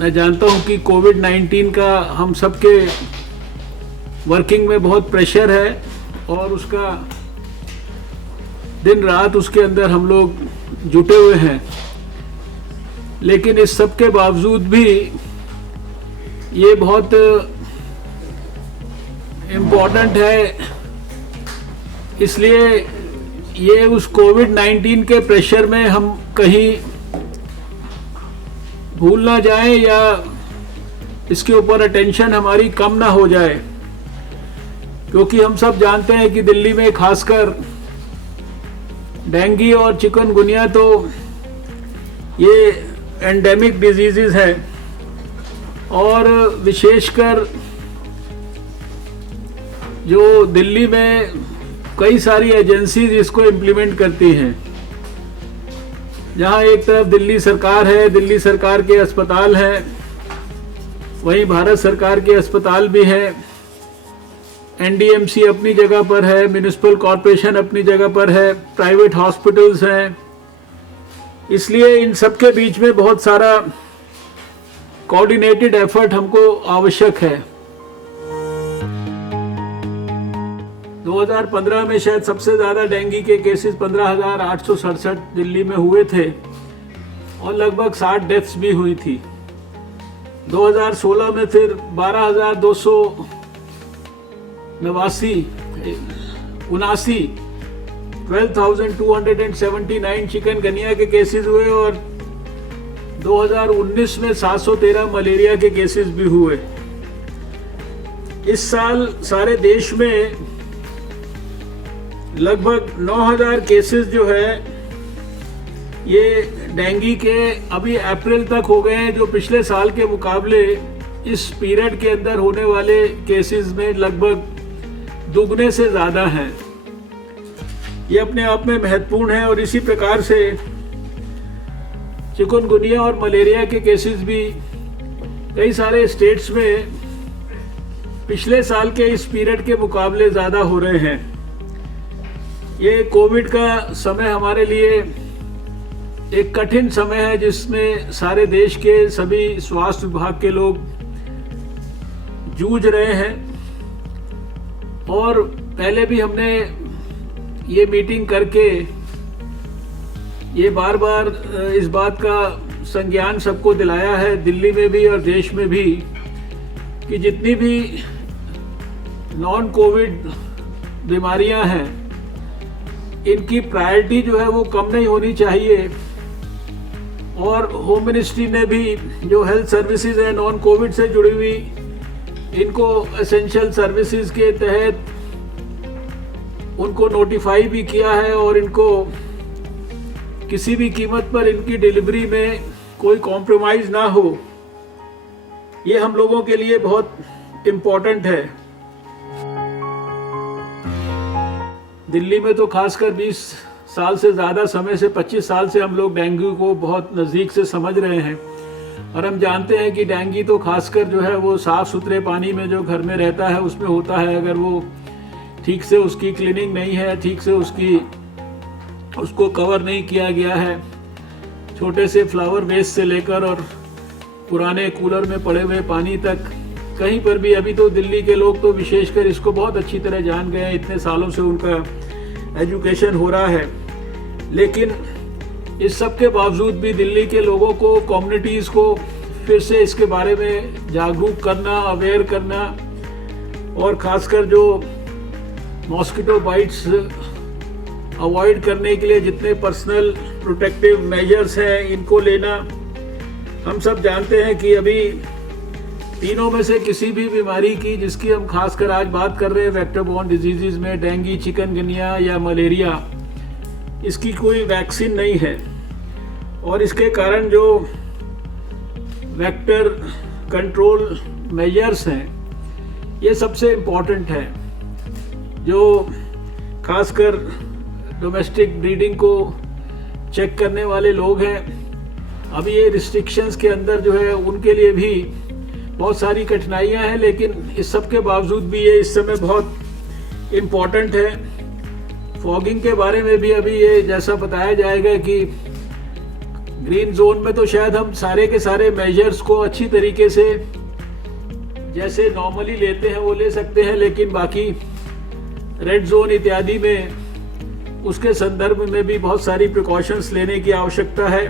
मैं जानता हूं कि कोविड-19 का हम सबके वर्किंग में बहुत प्रेशर है और उसका दिन रात उसके अंदर हम लोग जुटे हुए हैं, लेकिन इस सब के बावजूद भी ये बहुत इम्पोर्टेंट है। इसलिए ये उस कोविड-19 के प्रेशर में हम कहीं भूल ना जाए या इसके ऊपर अटेंशन हमारी कम ना हो जाए, क्योंकि हम सब जानते हैं कि दिल्ली में खासकर डेंगू और चिकनगुनिया तो ये एंडेमिक डिजीजेस हैं और विशेषकर जो दिल्ली में कई सारी एजेंसीज इसको इम्प्लीमेंट करती हैं। जहां एक तरफ दिल्ली सरकार है, दिल्ली सरकार के अस्पताल हैं, वहीं भारत सरकार के अस्पताल भी हैं, एनडीएमसी अपनी जगह पर है, म्युनिसिपल कॉरपोरेशन अपनी जगह पर है, प्राइवेट हॉस्पिटल्स हैं। इसलिए इन सब के बीच में बहुत सारा कोऑर्डिनेटेड एफर्ट हमको आवश्यक है। 2015 में शायद सबसे ज़्यादा डेंगू के केसेस 15,867 दिल्ली में हुए थे और लगभग 60 डेथ्स भी हुई थी। 2016 में फिर 12,279 चिकनगुनिया के केसेस हुए और 2019 में 713 मलेरिया के केसेस भी हुए। इस साल सारे देश में लगभग 9,000 केसेस जो है ये डेंगू के अभी अप्रैल तक हो गए हैं, जो पिछले साल के मुकाबले इस पीरियड के अंदर होने वाले केसेस में लगभग दुगने से ज़्यादा हैं। ये अपने आप में महत्वपूर्ण है और इसी प्रकार से चिकनगुनिया और मलेरिया के केसेस भी कई सारे स्टेट्स में पिछले साल के इस पीरियड के मुकाबले ज़्यादा हो रहे हैं। ये कोविड का समय हमारे लिए एक कठिन समय है, जिसमें सारे देश के सभी स्वास्थ्य विभाग के लोग जूझ रहे हैं और पहले भी हमने ये मीटिंग करके ये बार बार इस बात का संज्ञान सबको दिलाया है, दिल्ली में भी और देश में भी, कि जितनी भी नॉन कोविड बीमारियां हैं इनकी प्रायोरिटी जो है वो कम नहीं होनी चाहिए। और होम मिनिस्ट्री ने भी जो हेल्थ सर्विसेज है नॉन कोविड से जुड़ी हुई, इनको एसेंशियल सर्विसेज के तहत उनको नोटिफाई भी किया है और इनको किसी भी कीमत पर इनकी डिलीवरी में कोई कॉम्प्रोमाइज़ ना हो, ये हम लोगों के लिए बहुत इम्पोर्टेंट है। दिल्ली में तो खासकर 20 साल से ज़्यादा समय से 25 साल से हम लोग डेंगू को बहुत नज़दीक से समझ रहे हैं और हम जानते हैं कि डेंगू तो खासकर जो है वो साफ़ सुथरे पानी में जो घर में रहता है उसमें होता है। अगर वो ठीक से उसकी क्लीनिंग नहीं है, ठीक से उसको कवर नहीं किया गया है, छोटे से फ्लावर वेस्ट से लेकर और पुराने कूलर में पड़े हुए पानी तक, कहीं पर भी अभी तो दिल्ली के लोग तो विशेषकर इसको बहुत अच्छी तरह जान गए हैं, इतने सालों से उनका एजुकेशन हो रहा है। लेकिन इस सब के बावजूद भी दिल्ली के लोगों को, कम्युनिटीज़ को फिर से इसके बारे में जागरूक करना, अवेयर करना और ख़ासकर जो मॉस्किटो बाइट्स अवॉइड करने के लिए जितने पर्सनल प्रोटेक्टिव मेजर्स हैं इनको लेना। हम सब जानते हैं कि अभी तीनों में से किसी भी बीमारी की, जिसकी हम खासकर आज बात कर रहे हैं वेक्टर बॉर्न डिजीजेज में, डेंगू, चिकनगुनिया या मलेरिया, इसकी कोई वैक्सीन नहीं है और इसके कारण जो वेक्टर कंट्रोल मेजर्स हैं ये सबसे इम्पॉर्टेंट है। जो खासकर डोमेस्टिक ब्रीडिंग को चेक करने वाले लोग हैं, अभी ये रिस्ट्रिक्शंस के अंदर जो है उनके लिए भी बहुत सारी कठिनाइयां हैं, लेकिन इस सब के बावजूद भी ये इस समय बहुत इम्पॉर्टेंट है। फॉगिंग के बारे में भी अभी ये जैसा बताया जाएगा कि ग्रीन जोन में तो शायद हम सारे के सारे मेजर्स को अच्छी तरीके से जैसे नॉर्मली लेते हैं वो ले सकते हैं, लेकिन बाकी रेड जोन इत्यादि में उसके संदर्भ में भी बहुत सारी प्रिकॉशंस लेने की आवश्यकता है।